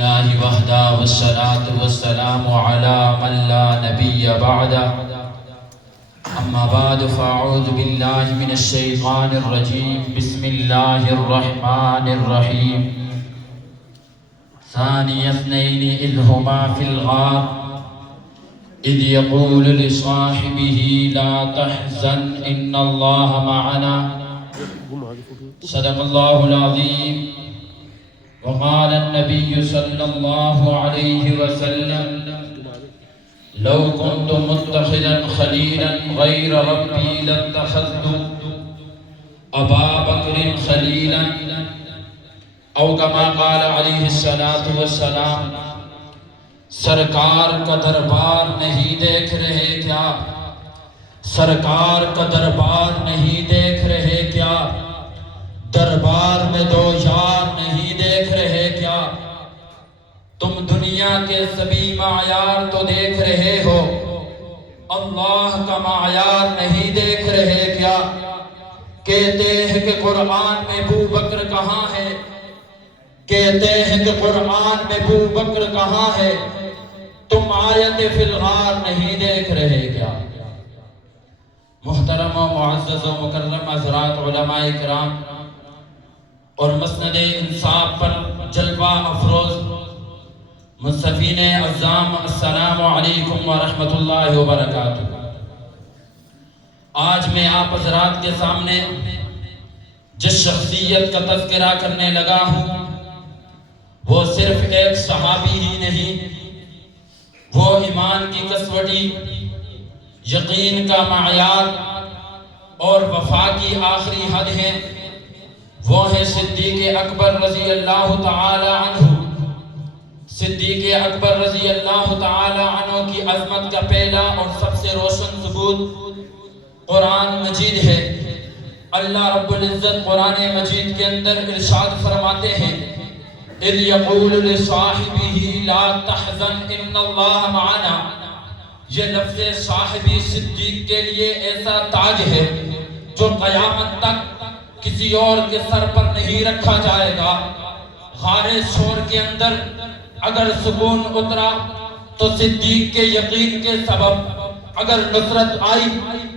لله وحده والصلاة والسلام على من لا نبي بعده أما بعد فأعوذ بالله من الشيطان الرجيم بسم الله الرحمن الرحيم ثاني اثنين إذ هما في الغار إذ يقول لصاحبه لا تحزن إن الله معنا صدق الله العظيم وقال النبي صلى الله عليه وسلم لو كنت متخذا خليلا غير ربي لاتخذت أبا بكر خليلا او كما قال علیہ الصلاۃ والسلام سرکار کا دربار نہیں دیکھ رہے کیا؟ سرکار کا دربار نہیں دیکھ رہے کیا؟ دربار میں دو یار نہیں دیکھ رہے کیا؟ تم دنیا کے سبھی معیار تو دیکھ رہے ہو، اللہ کا معیار نہیں دیکھ رہے کیا؟ کہتے ہیں کہ قرآن میں ابو بکر کہاں ہے؟ کہتے ہیں کہ قرآن میں ابو بکر کہاں ہے؟ تم آیت فی الغار نہیں دیکھ رہے کیا؟ محترم و معزز و مکرم حضرات علماء کرام اور مسند انصاف پر جلوہ افروز مصطفین اعظام، السلام علیکم ورحمۃ اللہ وبرکاتہ۔ آج میں آپ حضرات کے سامنے جس شخصیت کا تذکرہ کرنے لگا ہوں وہ صرف ایک صحابی ہی نہیں، وہ ایمان کی کسوٹی، یقین کا معیار اور وفا کی آخری حد ہے۔ وہ ہے صدیق اکبر رضی اللہ تعالی عنہ۔ صدیق اکبر رضی اللہ تعالی عنہ کی عظمت کا پہلا اور سب سے روشن ثبوت قرآن مجید ہے۔ اللہ رب العزت قرآن مجید کے اندر ارشاد فرماتے ہیں اِذْ يَقُولُ لِصَاحِبِهِ لَا تَحْزَنْ إِنَّ اللَّهَ مَعَنَا۔ یہ لفظ صاحبی صدیق کے لیے ایسا تاج ہے جو قیامت تک کسی اور کے سر پر نہیں رکھا جائے گا۔ غار شور کے اندر اگر سکون اترا تو صدیق کے یقین کے سبب، اگر نصرت آئی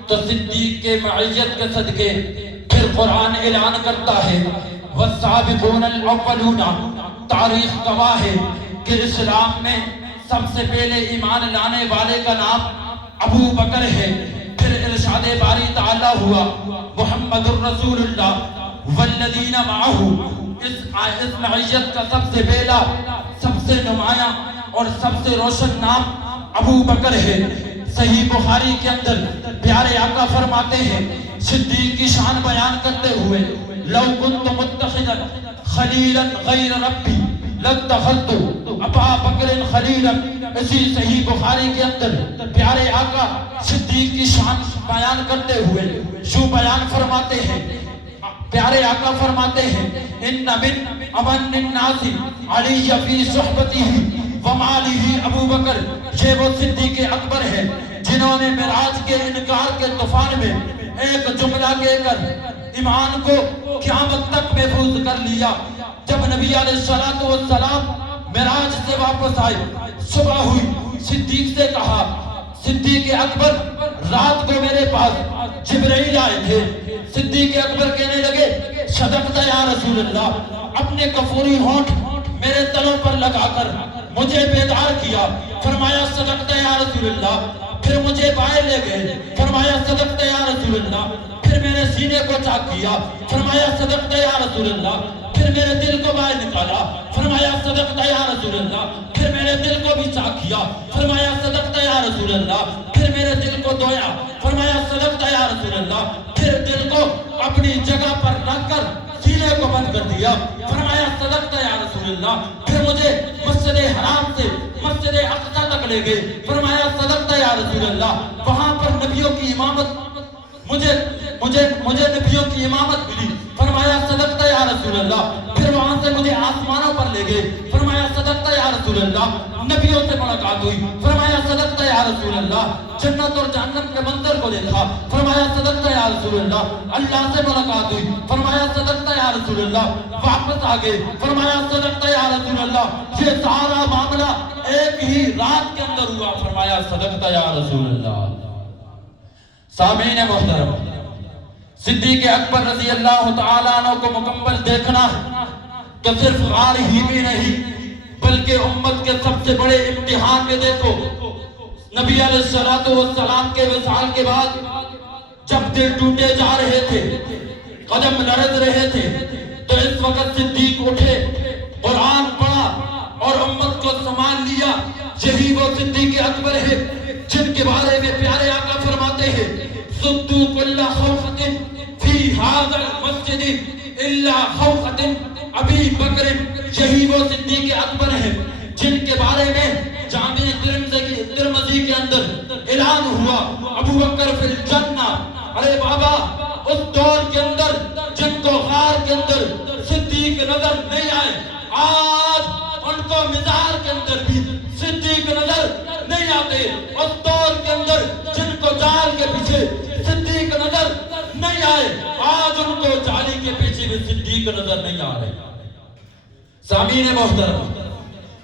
تو صدیق کے معیت کے صدقے۔ پھر قرآن اعلان کرتا ہے وَالسَّابِقُونَ الْأَوَّلُونَ، تاریخ گواہ ہے کہ اسلام میں سب سے پہلے ایمان لانے والے کا نام ابو بکر ہے۔ پھر ارشاد باری تعالی ہوا محمد الرسول اللہ والذین معہ۔ اس معیت کا سب سے پہلا، سب سے نمایاں اور سب سے روشن نام ابو بکر ہے۔ صحیح بخاری کے اندر پیارے آقا فرماتے ہیں صدیق کی شان بیان کرتے ہوئے لو کنت متخذا خلیلا غیر ربی لاتخذت ابا بکر خلیلا۔ اسی صحیح بخاری کے اندر پیارے آقا صدیق کی شان بیان کرتے ہوئے یوں بیان فرماتے ہیں، پیارے آقا فرماتے ہیں ان من امن الناس علی فی صحبتہ ومالہ ابو بکر۔ یہ وہ صدیق اکبر ہے جنہوں نے معراج کے انکار کے طوفان میں ایک جملہ کہہ کر ایمان کو قیامت تک محفوظ کر لیا۔ جب نبی علیہ السلام معراج سے واپس آئے، صبح ہوئی، صدیق سے کہا صدیق اکبر رات کو میرے پاس جبرائیل آئے تھے۔ صدیق اکبر کہنے لگے صدقت یا رسول اللہ، اپنے کفوری ہونٹ میرے تلوں پر لگا کر مجھے بیدار کیا۔ فرمایا صدقت یا رسول اللہ۔ پھر مجھے بائیں لے گئے، فرمایا صدقت یا رسول اللہ۔ پھر میں نے سینے کو چاک کیا، فرمایا صدقت یا رسول اللہ۔ پھر میرے دل کو باہر نکالا، فرمایا صدقت یا رسول اللہ۔ پھر میرے دل کو بھی چاک کیا، فرمایا صدقت یا رسول اللہ۔ پھر میرے دل کو دھویا، فرمایا صدقت یا رسول اللہ۔ پھر دل کو اپنی جگہ پر رکھ کر سینے کو بند کر دیا، فرمایا صدقت یا رسول اللہ۔ پھر مجھے مسجد حرام سے مسجد اقصی تک لے گئے، فرمایا صدقت یا رسول اللہ۔ وہاں پر نبیوں کی امامت مجھے نبیوں کی امامت ملی، فرمایا صدقت یا رسول اللہ۔ پھر وہاں سے مجھے آسمانوں پر لے گئے، فرمایا صدقت یا رسول اللہ۔ نبیوں سے ملاقات ہوئی، فرمایا فرمایا صدقت یا رسول اللہ. جنت اور جہنم کے منظر کو دیکھا, فرمایا صدقت یا رسول اللہ. اللہ سے ملاقات ہوئی, فرمایا صدقت یا رسول اللہ. واپس آ گئے, فرمایا صدقت یا رسول اللہ. یہ سارا معاملہ ایک ہی رات کے اندر ہوا, فرمایا صدقت یا رسول اللہ. سامعین محترم, صدیق اکبر رضی اللہ تعالیٰ عنہ کو مکمل دیکھنا تو صرف غار ہی بھی نہیں بلکہ امت کے سب سے بڑے امتحان میں دیکھو. نبی علیہ السلام کے وصال کے بعد جب دل ٹوٹے جا رہے تھے, قدم لرز رہے تھے, تو اس وقت صدیق اٹھے, قرآن پڑھا اور امت کو سنبھال لیا. یہی وہ صدیق اکبر ہے جن کے بارے میں پیارے آقا فرماتے ہیں صدو کل خوفت فی ھذا المسجد الا خوفت ابی بکر. یہی وہ صدیق اکبر ہے جن کے بارے میں جامع ترمذی کے اندر اعلان ہوا ابو بکر فی الجنہ. ارے بابا, اس دور کے اندر جن کو غار کے اندر صدیق نظر نہیں آئے, آج ان کو مزار کے اندر بھی صدیق نظر نہیں آتے. اس دور کے اندر جن کو جال کے پیچھے صدیق نظر نہیں آئے, آج ان کو جالی کے پیچھے بھی صدیق نظر نہیں آ رہے. سامعین محترم,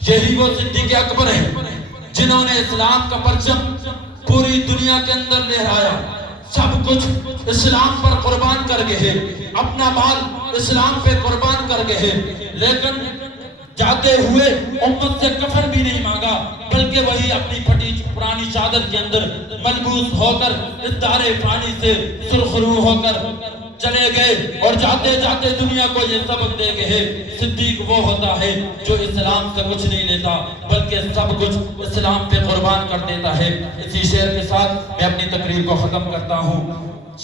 یہی وہ صدیق اکبر ہیں جنہوں نے اسلام کا پرچم پوری دنیا کے اندر لہرایا. سب کچھ اسلام پر قربان کر گئے, اپنا مال اسلام پہ قربان کر گئے, لیکن جاتے ہوئے امت سے کفن بھی نہیں مانگا بلکہ وہی اپنی پھٹی پرانی چادر کے اندر ملبوس ہو کر اس دار فانی سے سرخرو ہو کر چلے گئے. اور جاتے جاتے دنیا کو یہ سبق دے گئے صدیق وہ ہوتا ہے جو اسلام سے کچھ نہیں لیتا بلکہ سب کچھ اسلام پہ قربان کر دیتا ہے. اسی شعر کے ساتھ میں اپنی تقریر کو ختم کرتا ہوں.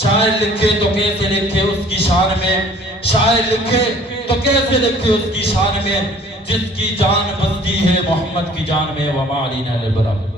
شاعر لکھے تو کیسے لکھے اس کی شان میں, شاعر لکھے تو کیسے لکھے اس کی شان میں, جس کی جان بستی ہے محمد کی جان میں. وما علینا الا البلاغ.